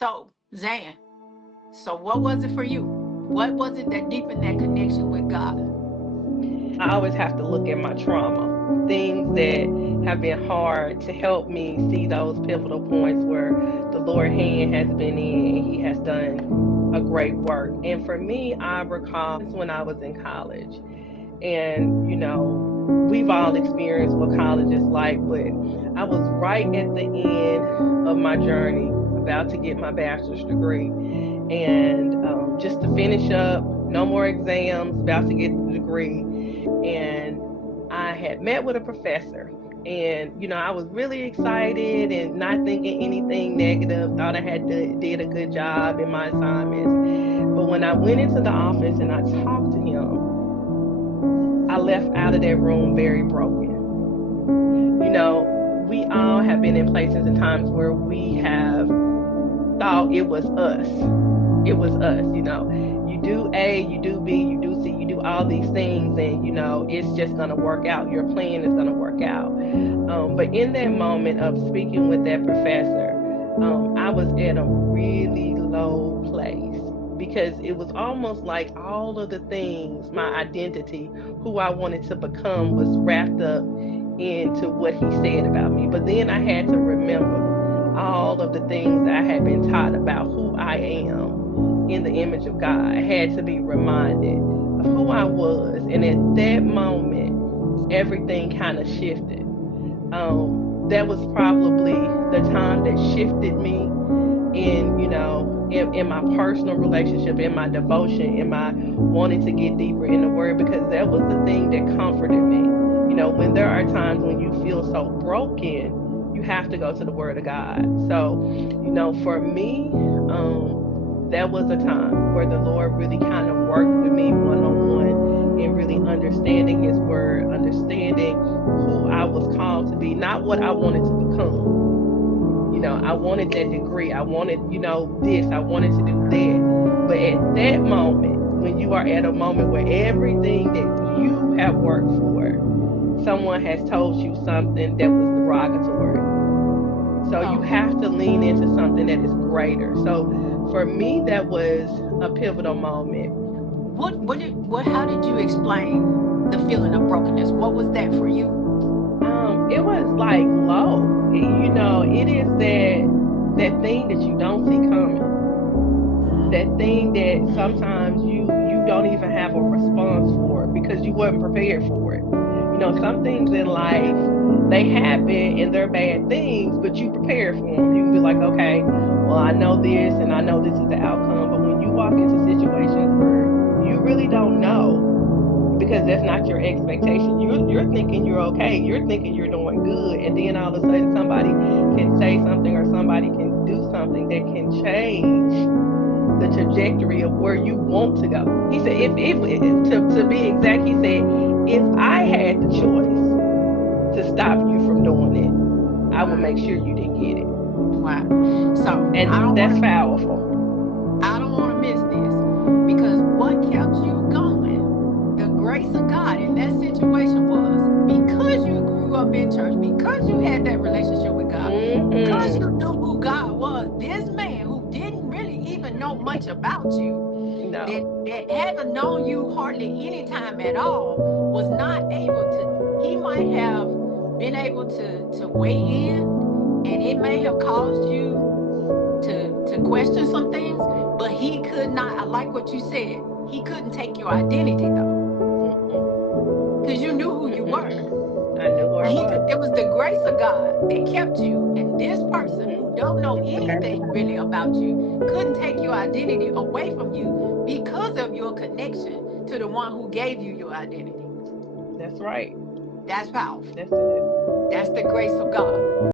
So, Zan, so what was it for you? What was it that deepened that connection with God? I always have to look at my trauma, things that have been hard to help me see those pivotal points where the Lord hand has been in and He has done a great work. And for me, I recall when I was in college, and we've all experienced what college is like, but I was right at the end of my journey, about to get my bachelor's degree, and just to finish up, no more exams, about to get the degree. And I had met with a professor, and I was really excited and not thinking anything negative, thought I did a good job in my assignments. But when I went into the office and I talked to him, I left out of that room very broken. We all have been in places and times where we have thought it was us. It was us. You do A, you do B, you do C, you do all these things, and it's just gonna work out. Your plan is gonna work out. But in that moment of speaking with that professor, I was at a really low place, because it was almost like all of the things, my identity, who I wanted to become, was wrapped up into what he said about me. But then I had to remember all of the things that I had been taught about who I am in the image of God. I had to be reminded of who I was. And at that moment, everything kind of shifted. That was probably the time that shifted me in my personal relationship, in my devotion, in my wanting to get deeper in the word, because that was the thing that comforted me. When there are times when you feel so broken, you have to go to the word of God. So, for me, that was a time where the Lord really kind of worked with me one on one, and really understanding his word, understanding who I was called to be, not what I wanted to become. I wanted that degree. I wanted, this. I wanted to do that. But at that moment, when you are at a moment where everything that you have worked for, someone has told you something that was derogatory. So you Oh, have to lean into something that is greater. So for me, that was a pivotal moment. how did you explain the feeling of brokenness? What was that for you? It was like low. It is that thing that you don't see coming. That thing that Mm-hmm. sometimes you don't even have a response for, because you weren't prepared for it. Some things in life, they happen and they're bad things, but you prepare for them. You can be like, okay, well, I know this and I know this is the outcome. But when you walk into situations where you really don't know, because that's not your expectation, you're thinking you're okay, you're thinking you're doing good, and then all of a sudden somebody can say something, or somebody can do something that can change the trajectory of where you want to go. He said, if to be exact, he said, if I had the choice to stop you from doing it, I would make Wow. sure you didn't get it. Wow. So And that's powerful. I don't want to miss this, because what kept you going, the grace of God in that situation, was because you grew up in church, because you had that relationship with God, because Mm-hmm. you knew who God was. This man who didn't really even know much about you, No. that haven't known you hardly any time at all, was not able to. He might have been able to weigh in, and it may have caused you to question some things, but he could not. I like what you said. He couldn't take your identity though, Mm-mm. because you knew who you were. Mm-mm. I knew where I was. It was the grace of God that kept you, and this person Mm-hmm. who don't know anything really about you couldn't take your identity away from you because of your connection to the one who gave you your identity. That's right. That's powerful. That's it. That's the grace of God.